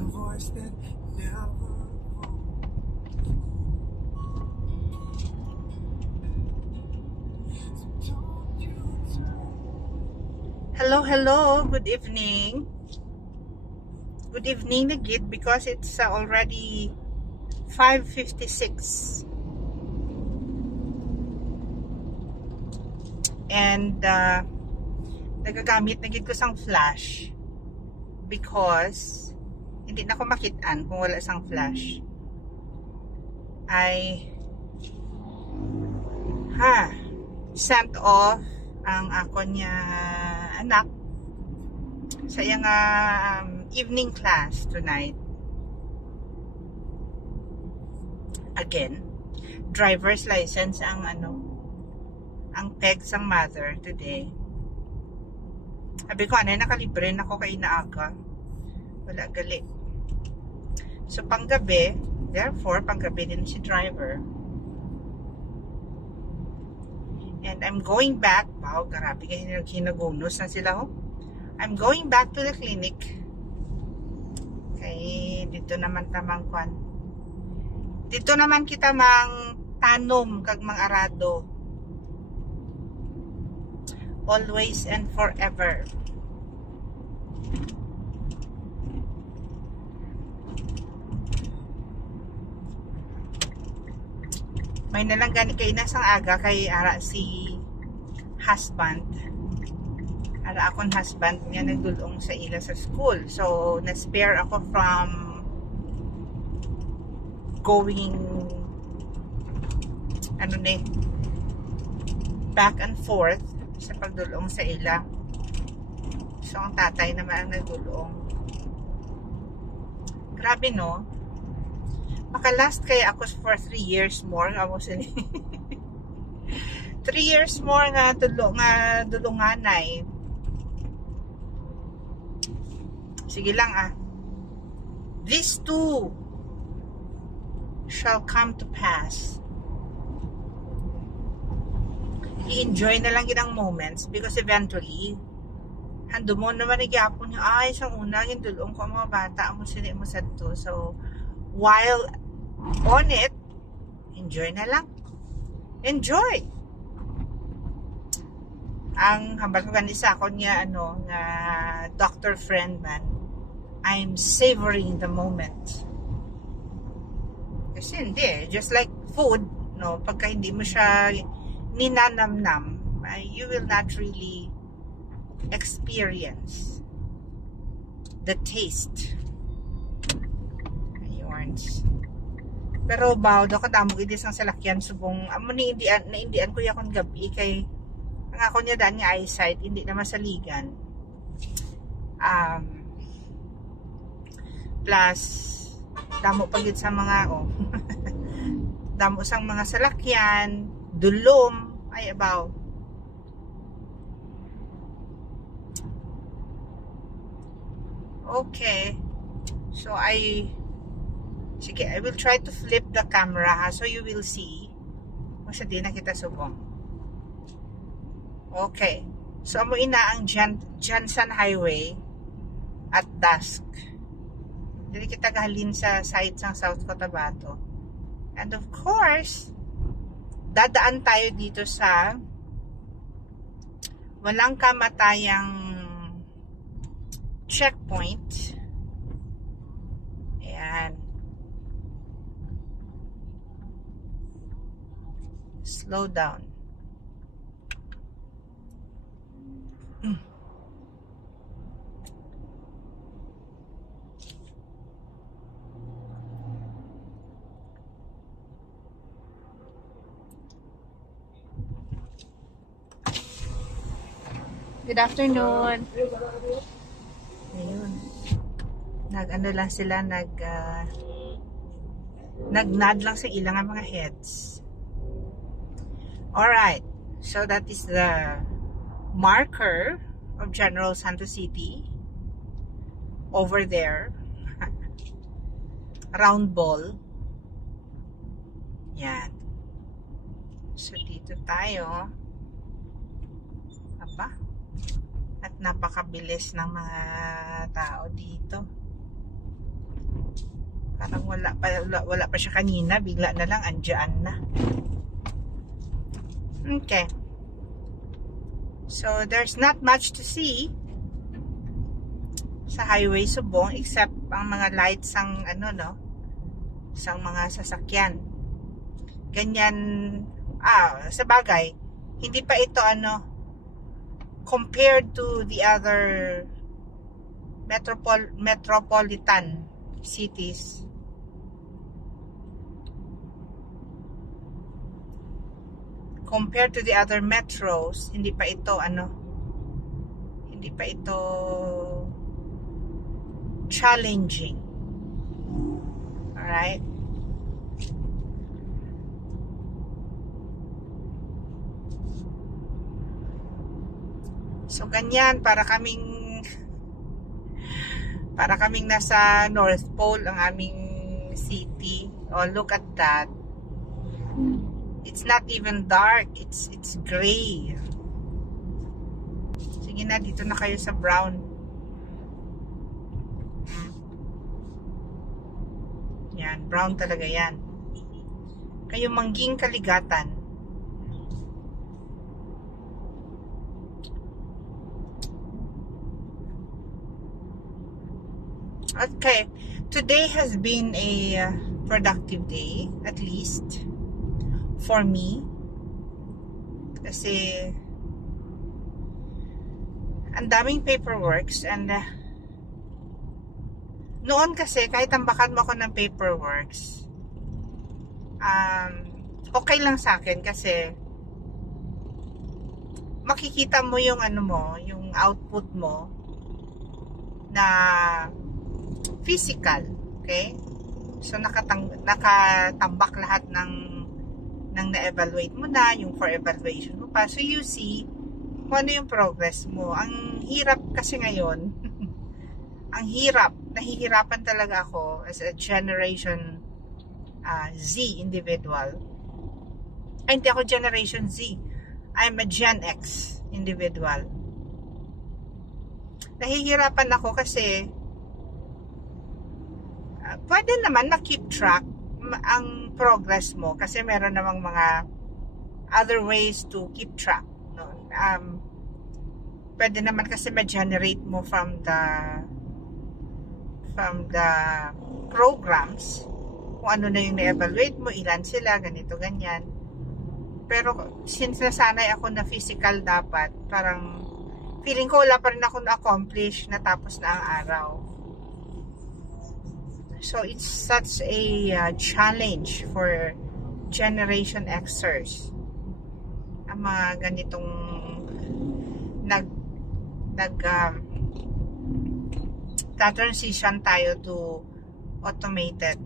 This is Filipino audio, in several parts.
a voice that never Hello, hello. Good evening. Good evening, Nagit, because it's already 5:56. And nagagamit na gid ko sang flash because hindi na ko makitaan kung wala sang flash. I sent off ang ako niya anak sa iyang evening class tonight. Again, driver's license ang ang peg sang mother today. Sabi ko, nakalibre na ako kay inaaga. Wala gali. So, panggabi, therefore, panggabi din si driver. And I'm going back. Wow, grabe kayo hinagunos na sila, oh. I'm going back to the clinic. Kay, dito naman tamang kwan. Dito naman kita mang tanom kag mang arado. Always and forever. May nalang gani kay nasang aga kay ara si husband. Ara akong husband nga nagdulong sa ila sa school. So, na-spare ako from going back and forth sa pagdulong sa ila. So, ang tatay naman ang nagdulong. Grabe, no? Maka-last kaya ako for 3 years more. 3 years more nga dulunganay. Sige lang, These two shall come to pass. I-enjoy na lang ginang moments because eventually hando mo naman nagyapon niya isang una gindulong ko mga bata mo sini mo sadto. So while on it, enjoy na lang. Enjoy. Ang hambal ko kanisa ako niya nga doctor friend man, I'm savoring the moment. Kasi hindi, just like food, no, pagka hindi mo siya ninanamnam, you will not really experience the taste. Ayun. Pero bao do kadamo gid sang salakyan subong amo ni indian ko yakon gabi kay ang ako niya daan nga eyesight hindi na masaligan. Plus damo pagid sa mga damo sang mga salakyan, dulom, ay abaw. Okay. So I will try to flip the camera so you will see. O siya din nakita subong. Okay. So amo ina ang Jansan Highway at dusk. Dili kita gahalin sa side sang South Cotabato. And of course, dadaan tayo dito sa walang kamatayang checkpoint. Ayan. Slow down. Good afternoon. Ayun. Lang sila, nagnad lang sa ilang mga heads. Alright. So that is the marker of General Santos City. Over there. Round ball. Yan. So dito tayo. Aba. At napakabilis ng mga tao dito. wala pa siya kanina, bigla na lang andyan na. Okay. So there's not much to see sa Highway Subong except ang mga lights ang sang mga sasakyan. Ganyan, sa bagay, hindi pa ito compared to the other metropolitan cities. Compared to the other metros, hindi pa ito challenging. Alright? So ganyan, para kaming nasa North Pole ang aming city. Oh, look at that. It's not even dark. It's gray. Sige na, dito na kayo sa brown. Yan, brown talaga yan. Kayo mangging kaligatan. Okay, today has been a productive day, at least for me, kasi ang daming paperworks, and noon kasi kahit tambakan mo ako ng paperworks, okay lang sa akin kasi makikita mo yung yung output mo na physical, okay? So nakatambak lahat ng na-evaluate mo na, yung for evaluation mo pa. So you see kung ano yung progress mo. Ang hirap kasi ngayon, ang hirap, nahihirapan talaga ako as a generation Z individual. Ay, hindi ako generation Z. I'm a Gen X individual. Nahihirapan ako kasi pwede naman na-keep track ang progress mo kasi meron namang mga other ways to keep track, no? Pwede naman kasi ma-generate mo from the programs kung ano na yung na-evaluate mo, ilan sila, ganito, ganyan. Pero since nasanay ako na physical dapat, parang feeling ko wala pa rin ako na-accomplish na tapos na ang araw. So it's such a challenge for Generation Xers. Ang mga ganitong transition tayo to automated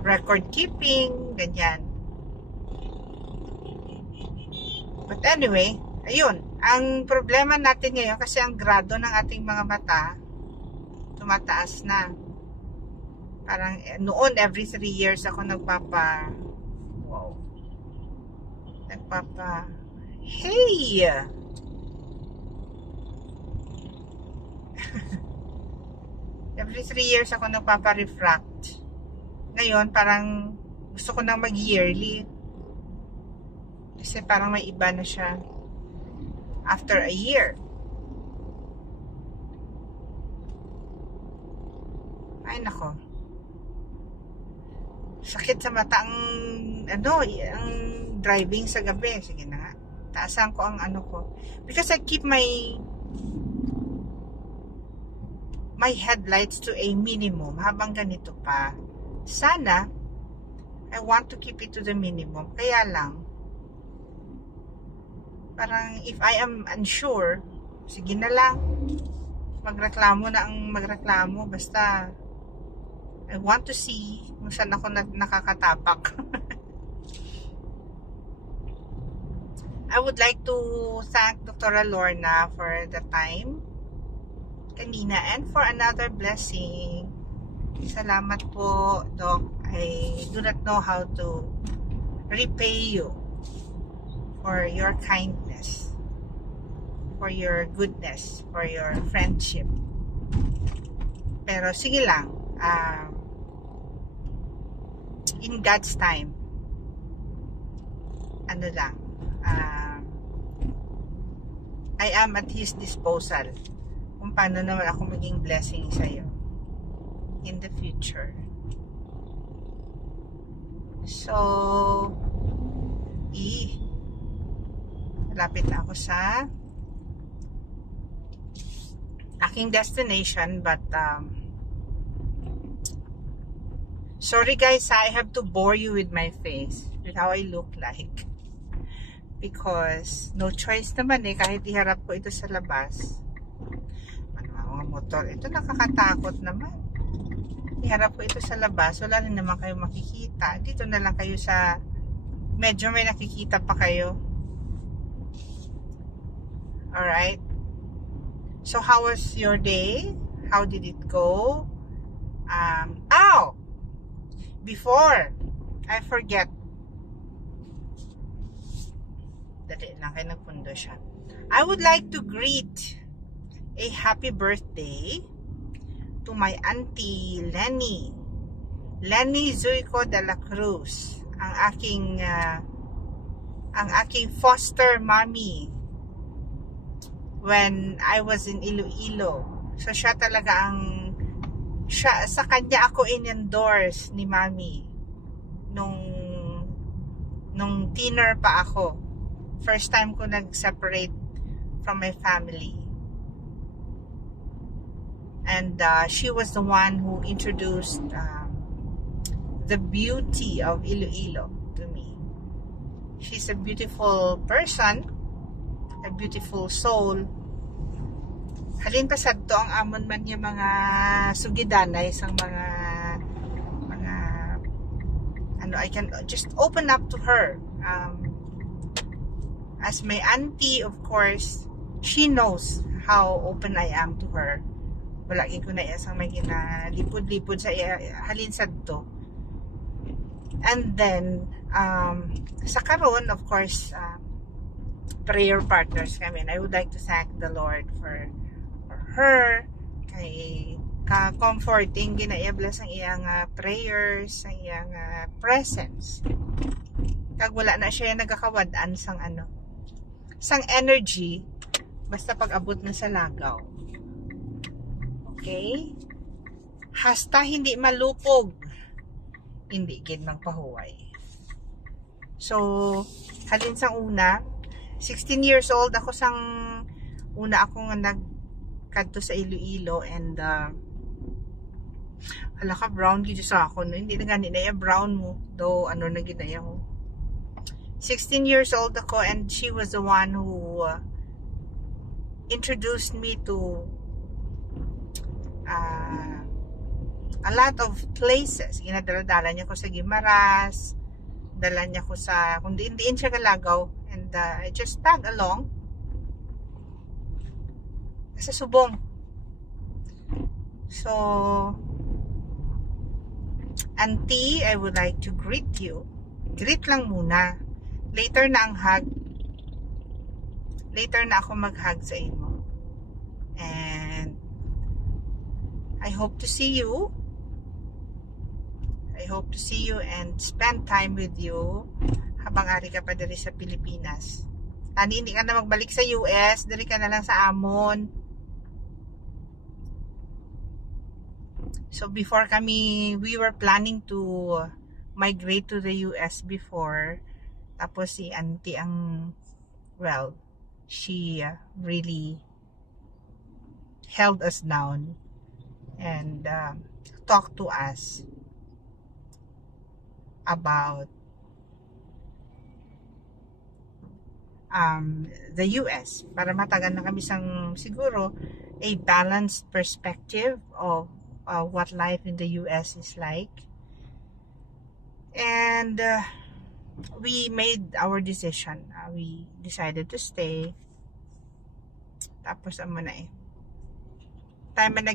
record keeping, ganyan. But anyway, ayun, ang problema natin ngayon kasi ang grado ng ating mga mata tumataas na. Parang noon every 3 years ako hey! Every 3 years ako nagpapa-refract. Ngayon parang gusto ko nang mag-yearly. Kasi parang may iba na siya after a year. Ay nako. Sakit sa mata ang ang driving sa gabi. Sige na nga. Taasan ko ang ko. Because I keep my headlights to a minimum habang ganito pa. Sana I want to keep it to the minimum. Kaya lang parang if I am unsure, sige na lang. Magreklamo na ang magreklamo. Basta I want to see kung saan ako nakakatapak. I would like to thank Dr. Lorna for the time kanina and for another blessing. Salamat po, Doc. I do not know how to repay you for your kindness, for your goodness, for your friendship. Pero sige lang, in God's time, ano lang, I am at His disposal kung paano naman ako maging blessing sa'yo in the future. So, malapit na ako sa aking destination, but sorry guys, I have to bore you with my face, with how I look like, because no choice naman kahit iharap ko ito sa labas. Mga motor, ito nakakatakot naman. Iharap ko ito sa labas, wala rin naman kayo makikita. Dito na lang kayo sa, medyo may nakikita pa kayo. Alright. So, how was your day? How did it go? Before I forget, dali lang kayo nagpundo siya. I would like to greet a happy birthday to my auntie Lenny Zuico de la Cruz, ang aking foster mommy when I was in Iloilo. So siya talaga sa kanya ako in-endorse ni Mami nung teener pa ako. First time ko nag-separate from my family. And she was the one who introduced the beauty of Iloilo to me. She's a beautiful person, a beautiful soul. Halin pa sad to ang amon man niya mga sugidanay sang mga ano, I can just open up to her. As my auntie, of course, she knows how open I am to her. Wala ko na isang may ginalipod-lipod sa halin sad to. And then sa karon, of course, prayer partners kami. And I would like to thank the Lord for her, kay ka-comforting ginaiblas ang iyang prayers, ang iyang presence. Kag wala na siya nagakawadaan sang energy basta pag abot na sa lagaw. Okay? Hasta hindi malupog, hindi gid magpahuway. So, halin sang una, 16 years old ako sang una akong nagkadto sa Iloilo, and hala ka brown gid sa ako no, hindi na gani na brown mo do ano na gid na ako. 16 years old ako, and she was the one who introduced me to a lot of places. Ginadala niya ko sa Guimaras, dala niya ko sa kung diin siya kalagaw, and I just tag along sa Subong. So, auntie, I would like to greet you. Greet lang muna. Later na ang hug. Later na ako mag-hug sa imo. And I hope to see you. I hope to see you and spend time with you habang ari ka pa diri sa Pilipinas. Tani hindi ka na magbalik sa US, diri ka na lang sa amon. So before we were planning to migrate to the US before. Tapos si auntie she really held us down and talked to us about the US para matagan na kami sang siguro a balanced perspective of what life in the US is like. And we made our decision. We decided to stay. Tapos amo na time and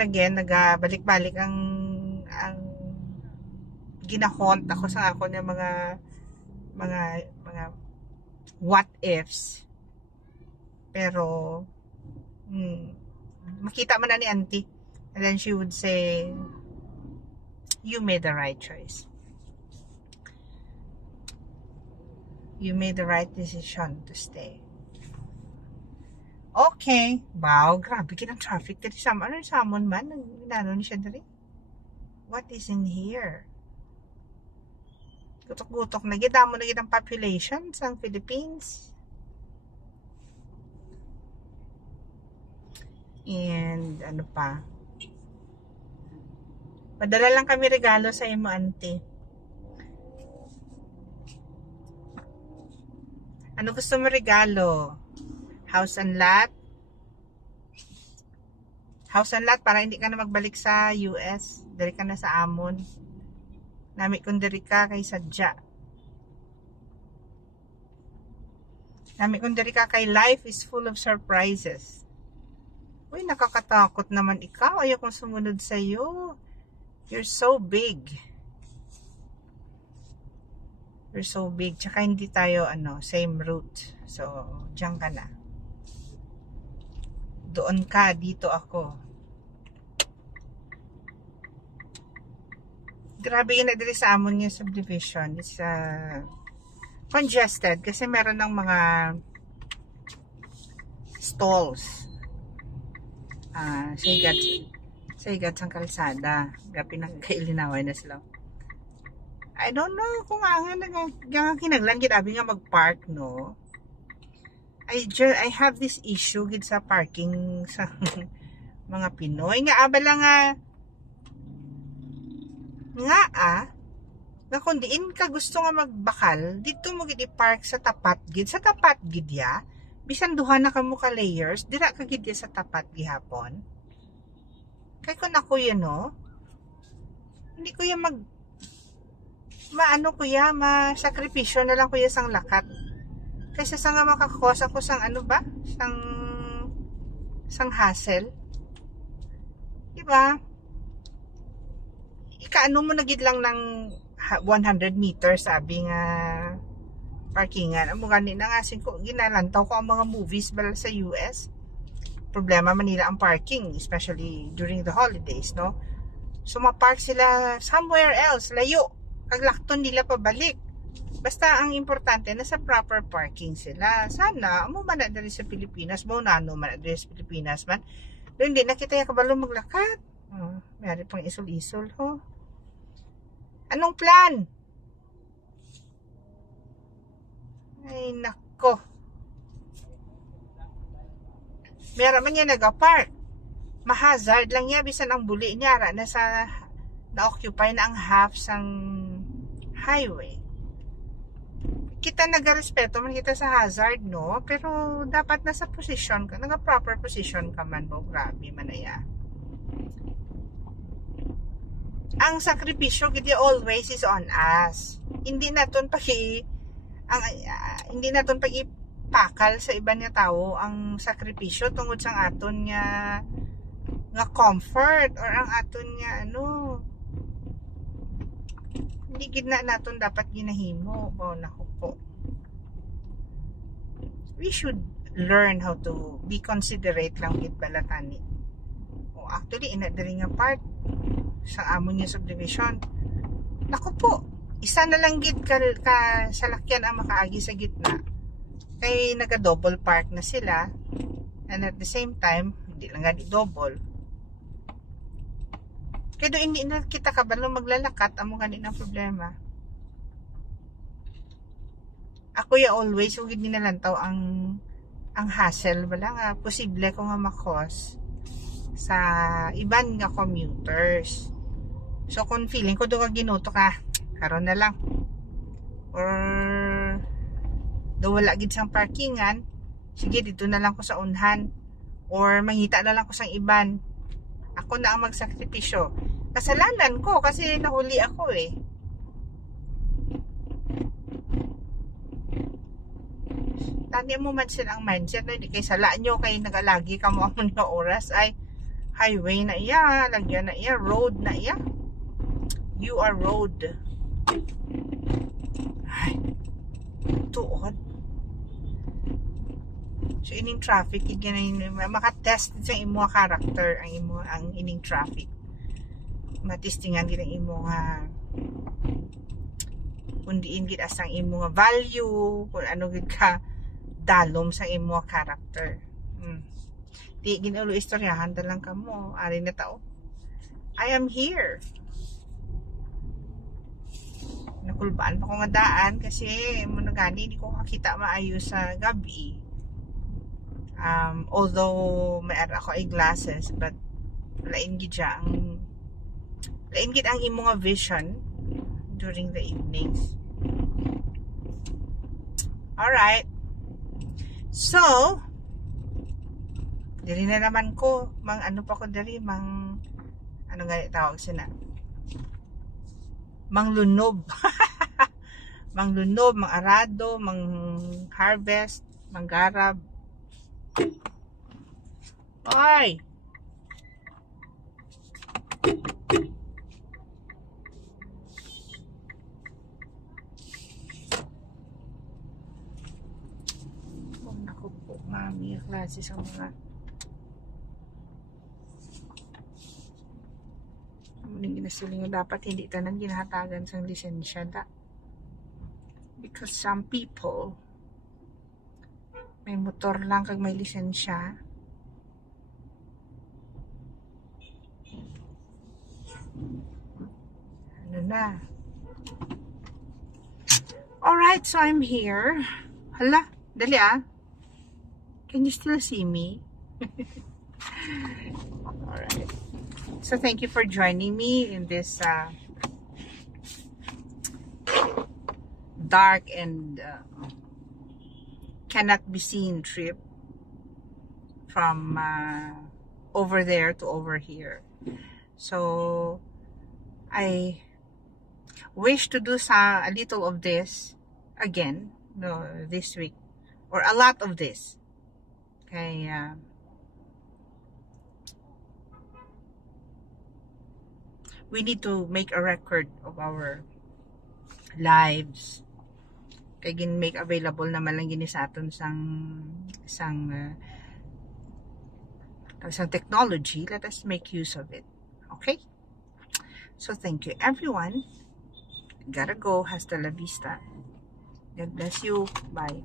again nagabalik-balik ang ginahont ako sa ako ng mga what ifs, pero Makita man na ni auntie. And then she would say, you made the right choice. You made the right decision to stay. Okay. Wow, grabe kinang traffic dito sa ano sa amon man. Nano ni siya diri. What is in here? Gutok-gutok na gid amo na gid ang population sa Philippines. And ano pa? Padala lang kami regalo sa imo, auntie. Ano gusto mo regalo? House and lot? House and lot para hindi ka na magbalik sa US. Dari ka na sa amon. Nami kung dari ka kay sadya. Nami kung dari ka kay life is full of surprises. Uy, nakakatakot naman ikaw. Ayaw kong sumunod sa iyo. You're so big. You're so big. Tsaka hindi tayo, same route. So, diyan ka na. Doon ka, dito ako. Grabe yun na dili sa amon yung subdivision. It's congested kasi meron ng mga stalls. Sigat sang kalsada. Gapi nagkailinaway na sila. I don't know kung nga kinaglan gid abi nga mag-park, no. I have this issue gid sa parking sa mga Pinoy nga abala nga kung diin ka gusto nga magbakal dito mo gid i-park sa tapat gid ya. Bisan duha na kamo ka layers, dira ka gid sa tapat gihapon. Kay kun ako yan, no. Hindi ko yan masakripisyo na lang ko yan sang lakat. Kaysa sa nga makakos ako sang sang hassle. Diba? Ikaano mo nagid lang ng 100 meters sabi nga parkingan. Amo gani na nga ko ginalantaw ko ang mga movies bala sa US. Problema Manila ang parking, especially during the holidays, no? So ma-park sila somewhere else, layo. Kaglakton nila pabalik. Basta ang importante nasa proper parking sila. Sana amo man na diri sa Pilipinas, mo nano man na diri sa Pilipinas man. Doon hindi na kita kabalo maglakat. Mayroon pang isol-isol ho. Anong plan? Ay, nako. Meron man niya nag-park. Mahazard lang niya. Bisan ang buli niya. Na-occupy na ang half sang highway. Kita nag-respeto man kita sa hazard, no? Pero dapat nasa position ka. Nag-proper position ka man. Grabe man na yan. Ang sakripisyo gid always is on us. Hindi naton hindi naton pag-ipakal sa iba nga tao ang sakripisyo tungod sang aton nga comfort or ang aton nga hindi gid na naton dapat ginahimo. Nakupo. We should learn how to be considerate lang gid balatani. Actually ina diri nga part sa amon nga subdivision. Naku po, isa na lang gid ka salakyan ang makaagi sa gitna. Kay naga-double park na sila. And at the same time, hindi lang gani double. Kaya do hindi na kita kabalo maglalakat amo gani ng problema. Ako always ugid nilantaw ang hassle bala nga posible ko nga makos sa iban nga commuters. So kung feeling ko do ka ginuto ka, karon na lang. Or do wala gid sang parkingan, sige dito na lang ko sa unhan. Or mangita na lang ko sang iban. Ako na ang magsakripisyo. Kasalanan ko kasi nahuli ako eh. Tani mo man silang mindset na hindi kay sala nyo kay nagalagi ka mo ang mga oras ay highway na iya, lagyan na iya, road na iya. You are road. Ay, tuod. So ining traffic makatest sa imo character ang ining traffic. Matistingan gid ang imo nga kundiin gid asang imo nga value kung ano gid ka dalom sa imo character. Di ginulo istoryahan lang kamo ari na tao. I am here. Nakulbaan pa ko nga daan kasi muna gani di ko makita maayos sa gabi. Although may ara ako ay glasses, but lain gid ang imo nga vision during the evenings. Alright. So, diri na naman ko ano pa ko diri ano nga tawag sina? Manglunob. Manglunob, mangarado, harvest, manggarab. Oy! Naku po, mami, klase sa mga ginasiling dapat hindi tanang ginahatagan sa lisensya da. Because some people may motor lang kag may lisensya. Ano na? Alright, so I'm here. Hala, dali ah. Can you still see me? Alright. So thank you for joining me in this dark and cannot be seen trip from over there to over here. So I wish to do a little of this again this week, or a lot of this. Okay, we need to make a record of our lives. Kaya make available naman lang gini sa aton sang technology. Let us make use of it. Okay? So thank you everyone. Gotta go. Hasta la vista. God bless you. Bye.